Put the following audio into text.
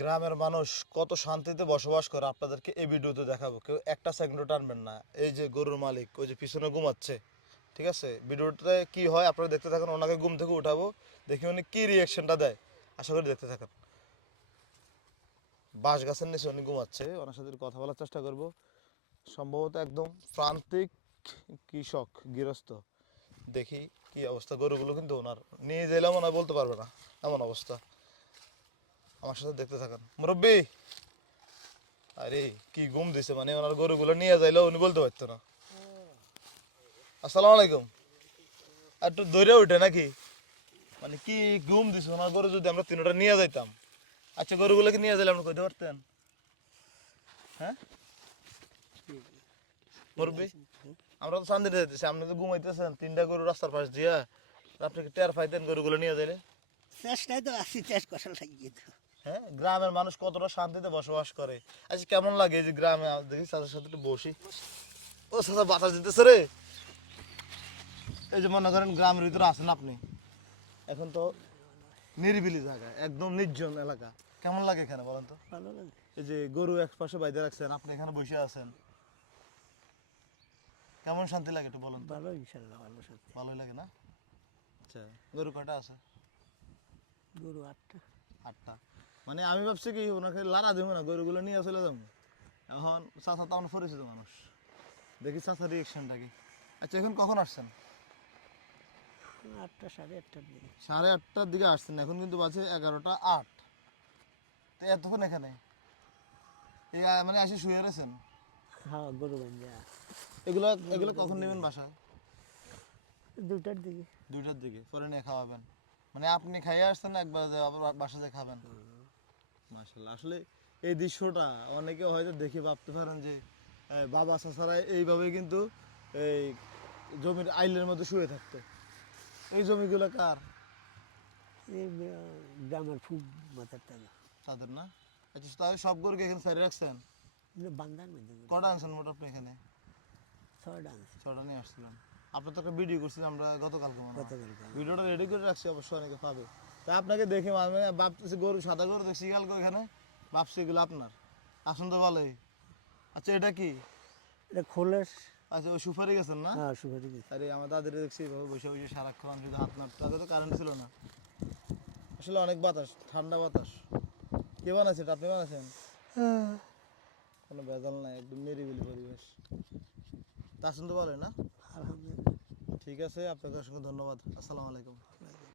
গ্রামের মানুষ কত শান্তিতে বসবাস করে আপনাদেরকে এই ভিডিওতে দেখাবো। কেউ একটা সেকেন্ডও টানবেন না। এই যে গরুর মালিক ওই যে পিছনে ঘুমাচ্ছে, ঠিক আছে? ভিডিওটাতে কি হয় আপনারা দেখতে থাকেন। ওনাকে ঘুম থেকে উঠাবো, দেখি উনি কি রিয়াকশনটা দেয়। আশা করি দেখতে থাকেন। বাঁশ গাছের নিচে উনি ঘুমাচ্ছে, ওনার সাথে কথা বলার চেষ্টা করব। সম্ভবত একদম প্রান্তিক কৃষক গৃহস্থ। দেখি কি অবস্থা। গরুগুলো কিন্তু ওনার নিয়ে গেলেও মনে হয় বলতে পারবে না, এমন অবস্থা। আমার সাথে দেখতে থাকেন মুরব্বী। আরে কি ঘুম দিছে, মানে ওনার গরুগুলো নিয়ে যাইলেও উনি বলতে পারতো না। আসসালামু আলাইকুম। আর একটু দৌড়ে উঠে নাকি, মানে কি ঘুম দিছে ওনার গরু, যদি আমরা তিনটা নিয়ে যাইতাম। আচ্ছা গরুগুলোকে নিয়ে যাইলে আপনি কইতে পারতেন? হ্যাঁ মুরব্বী, আমরা তো শান্তিতে যেতেছি, আপনি তো ঘুমাইতেছেন তিনটা গরু রাস্তার পাশ দিয়া। আপনি কি টের পাইতেন গরুগুলো নিয়ে যাইলে? চেষ্টায় তো আছি, চেষ্টা করা লাগিয়ে তো। হ্যাঁ, গ্রামের মানুষ কতটা শান্তিতে বসবাস করে। আচ্ছা কেমন লাগে এই যে গ্রামে দেখি চাচার সাথে একটু বসি। ও চাচা বাতাস দিতেছে রে। এই যে মনে করেন গ্রামের ভিতরে আছেন আপনি, এখন তো নিরিবিলি জায়গা, একদম নির্জন এলাকা। কেমন লাগে এখানে বলেন তো? ভালো লাগে। এই যে গরু এক পাশে বাইরে রাখছেন, আপনি এখানে বসে আছেন, কেমন শান্তি লাগে একটু বলেন তো? ভালো, ইনশাল্লাহ ভালো সত্যি। ভালোই লাগে না? আচ্ছা গরু কয়টা আছে? গরু 8টা। 8টা। মানে আমি ভাবছি কি ওনাকে লাড়া দেবো না, গরুগুলো নিয়ে চলে যাবো। এখন চাচা তো আমার পরিচিত মানুষ, দেখি চাচার রিয়েকশনটা কি। আচ্ছা এখন কখন আসছেন? 8টা, 8:30টার দিকে। 8:30টার দিকে আসছেন, এখন কিন্তু বাজে 11টা 8। তো এতক্ষণ এখানে এই মানে এসে শুয়ে রয়েছেন? হ্যাঁ, গরু বান্ধা এগুলো এগুলো কখন নেবেন বাসায়? 2টার দিকে। 2টার দিকে পরে নিয়ে খাওয়াবেন? মানে আপনি খাইয়ে আসছেন না একবার আবার বাসাতে খাবেন? মাশাআল্লাহ। আসলে এই দৃশ্যটা অনেকে হয়তো দেখে ভাবতে পারেন যে বাবা চাচারা এইভাবে কিন্তু এই জমির আইলের মধ্যে শুয়ে থাকতো। এই জমিগুলো কার? এই গ্রামের খুব মাথার টাকা। তাদের না? আচ্ছা তাহলে সব গরুকে এখানে সাইডে রাখছেন? বান্ধার মধ্যে গরু। কটা আনছেন মোট আপনি এখানে? 6টা আনছি 6টা নিয়ে আসছিলাম। আপনি তো একটা ভিডিও করছিলেন আমরা গতকালকে মনে হয়। গতকালকে। ভিডিওটা রেডি করে রাখছি, অবশ্যই অনেকে পাবে। তাই আপনাকে দেখে মানে ভাবতেছি গরু, সাদা গরু দেখছি কালকে এখানে, ভাবছি এগুলো আপনার। আসুন তো ভালোই। আচ্ছা এটা কি? এটা খোলের। আচ্ছা ওই সুপারি গেছেন না? হ্যাঁ, সুপারি গেছে। আরে আমার দাদির দেখছি এভাবে বসে বসে সারাক্ষণ শুধু হাত নাড়তে, আগে তো কারেন্ট ছিল না। আসলে অনেক বাতাস, ঠান্ডা বাতাস। কে বানাইছে এটা, আপনি বানাইছেন? কোনো ভেজাল নাই, একদম নিরিবিলি পরিবেশ। তা আসুন তো ভালোই না? আলহামদুলিল্লাহ। ঠিক আছে, আপনাকে অসংখ্য ধন্যবাদ। আসসালামু আলাইকুম।